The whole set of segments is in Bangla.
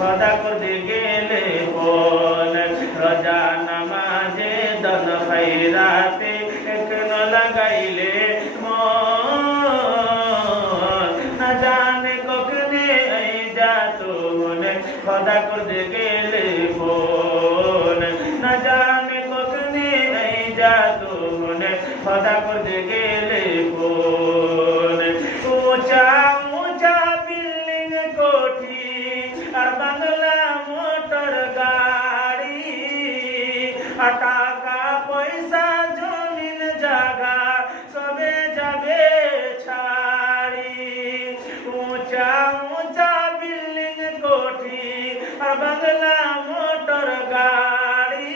খোদা করে গেলে ফোন রোজা নামাজে দান খায়রাতে কেন লাগাইলে মন না জানে কখনে এই জাতুন খোদা করে গেলে ফোন না জানে কখনে এই জাতুন খোদা করে গেলে ফোন ऊंचा ऊंचा बिल्डिंग कोठी और बंगला मोटर गाड़ी टाका पैसा जमीन जगह सबे जाबे छाड़ी ऊंचा ऊंचा बिल्डिंग कोठी और बंगला मोटर गाड़ी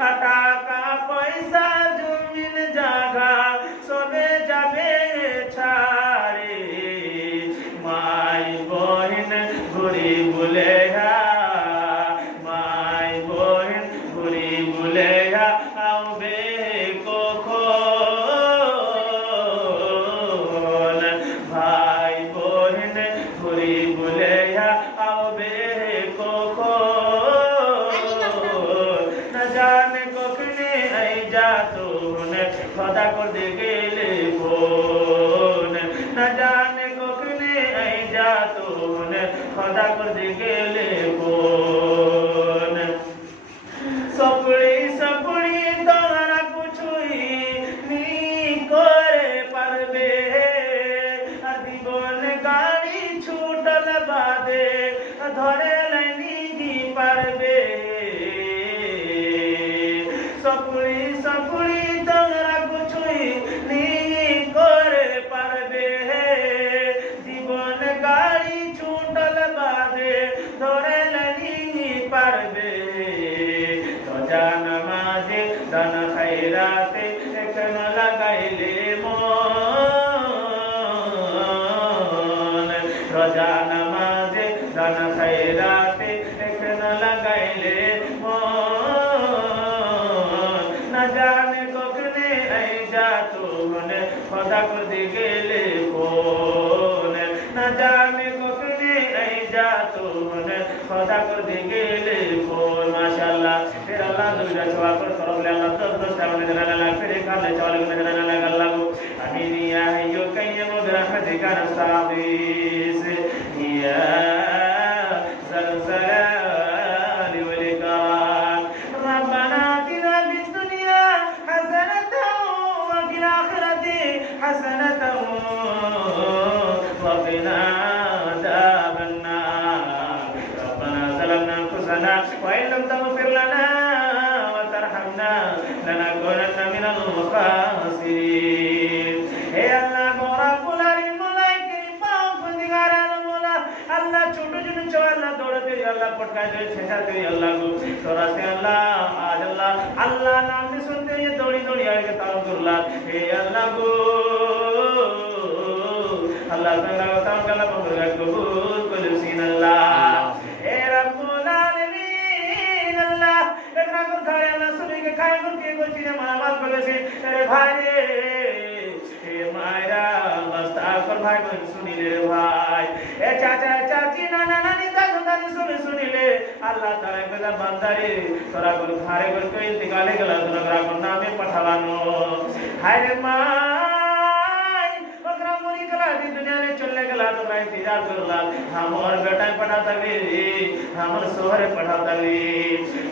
टाका पैसा जमीन जगह सबे जाबे छाड़ी माई बहन घुरी बुलेहा माई बहन घुरी बुलेहा आउबे कखन भाई बहन घुरी बुलेहा आउबे कखन न जाने कखने आई जातुन खোদা করে গেলে ফোন न जाने कखने आई जातुन খোদা করে গেলে ফোন সপড়ি সপড়ি তোরা কিছুই নি করে পারবে আর জীবন গাড়ি ছুটল বাদে ধরে লাইনি পারবে সপড়ি সপড়ি তোরা কিছুই নি করে পারবে জীবন গাড়ি ছুটল বাদে ধরে লাইনি পারবে রোজা নামাজে দান খায়রাতে কেন লাগাইলে মন রোজা নামাজে দান খায়রাতে কেন লাগাইলে মন না জানে কখনে এই জাতুন খোদা করে গেলে ফোন না জানে কখনে এই জাতুন খোদা করে গেলে ফোন মাশাআল্লাহ फिर अल्लाह दुनिया सवाल पर सलाम ले अल्लाह तो सामने जलाल अल्लाह फिर खान ले चावल में जलाल अल्लाह अल्लाह आमीन या हय्यु कय्युम बिरहमतिका नस्तागीस या ज़लज़लाल वल इकराम रब्बना आतिना फिद दुनिया हसनतन व फिल आखिरति हसनतन व क़िना अज़ाबन नार रब्बना ज़लमना अनफुसना व इन लम तग़फिर लना लनकुनन्ना मिनल खासिरीन हे अल्लाह मोरा पुलारी मोलाई के पांव बंदिगार मोला अल्लाह छोटो जन चो अल्लाह दौड़ते अल्लाह पटका दे छेछा दे अल्लाह को तोरा से अल्लाह आज अल्लाह अल्लाह नाम से सुनते ये दौड़ी दौड़ी आके ताऊ गुरला हे अल्लाह को अल्लाह तंगा ताऊ गला पकड़ कबूल कर सीन अल्लाह हे रब्बुल आलमीन अल्लाह इतना को खाया अल्लाह सुनी के खाए गुर के गोची ने मामाल बोले से अरे भाई हे मायरा मस्ताकर भाई बहन सुनी ले रे भाई ए चाचा चाची नाना नानी दादा दादी सुनी ले अल्लाह ताला के बंदारे तोरा गुर खारे गुर को इंतकाले गला तोरा को नामे पठावानो हाय रे माय बकरा मोरी कला दी दुनिया ने चलने गला तो मैं इंतजार करला हम और बेटा पढ़ाता भी हम और सोहरे पढ़ाता भी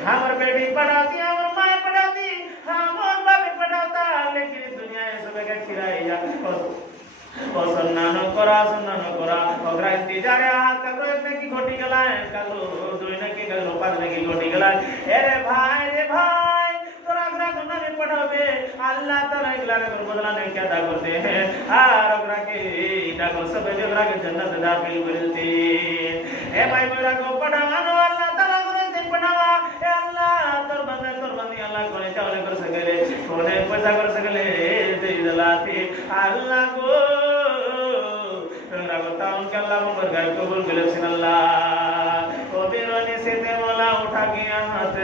हम और बेटी पढ़ाती हम और मां पढ़ाती हम और बाप पढ़ाता लेकिन दुनिया में सब का खिराया ओ सन्नानो करा ओकरा इंतजारे हाथ करो एक की घोटी गलाए कलो दुई ने की कलो पांच ने की घोटी गलाए ए रे भाई तोरा ओकरा गुना में पढ़ावे अल्लाह ताला इकला कर बदला नहीं क्या दा करते हैं और ओकरा के इटा को सब जो ओकरा के जन्नत दाखिल करते ए भाई मेरा को पढ़ावानो अल्लाह ताला को से पढ़ावा ए अल्लाह तोर बंदी अल्लाह कोने चावले कर सकले कोने पैसा कर सकले दे दलाती अल्लाह को तोरा को ताउन के अल्लाह मगर गाय कबूल कर सिन अल्लाह ओ बिरोनी से ते मोला उठा के हाथ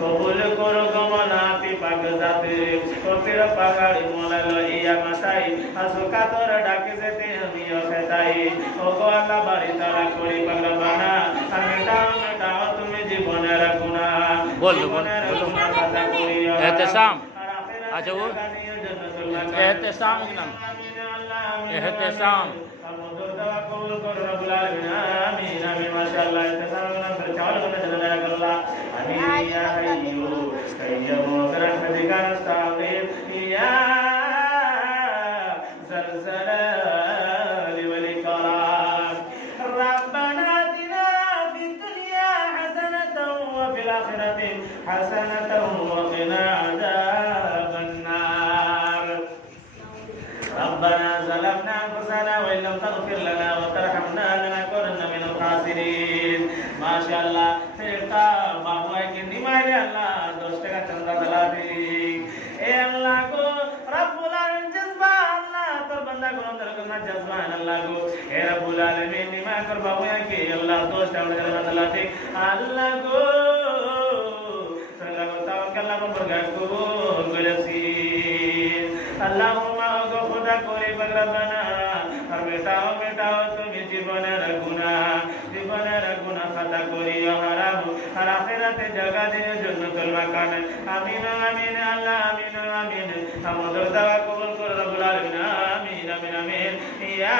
कबूल करो गमनाती पाक जाते तो तेरा पगाड़ी मोला लइया माताई असुका तोर डाके से ते हमी अखताई ओ गो अल्लाह बारी ताला कोड़ी पगला बना हमें बोल लो, बोल बोलो। एहतसाम, अच्छा वो एहतसाम की नाम, एहतसाम। माशाअल्लाह एहतसाम नाम से चावल बना चला जाए अल्लाह आमीन या हय्यू कय्यूम برحمتك نستغيث يا ذا الجلال والإكرام ربنا آتنا في الدنيا حسنة وفي الآخرة حسنة وقنا عذاب النار ربنا ظلمنا أنفسنا وإن لم تغفر لنا وترحمنا لنكونن من الخاسرين ما شاء الله फिरता बाबू है कि निमारे अल्लाह दोस्त का चंदा दला दी ए अल्लाह को रब्बुल आलमीन जज्बा अल्लाह तो बंदा को अंदर करना जज्बा है अल्लाह को ए रब्बुल आलमीन निमा कर बाबू है कि अल्लाह दोस्त का अंदर करना दला दी अल्लाह को सल्लल्लाहु तवक्कल पर बरगाह को गलसी अल्लाहुम्मा को खुदा कोरी बगरबना और बेटाओ তুমি জীবনের গুনাহ খাতা করিও হারাম আর আখিরাতে জায়গা দেওয়ার জন্য কলমা কান আমিন আমিন আল্লাহ আমিন আমিন আমাদের দোয়া কবুল করে রব্বুল আলামিন আমিন আমিন আমিন ইয়া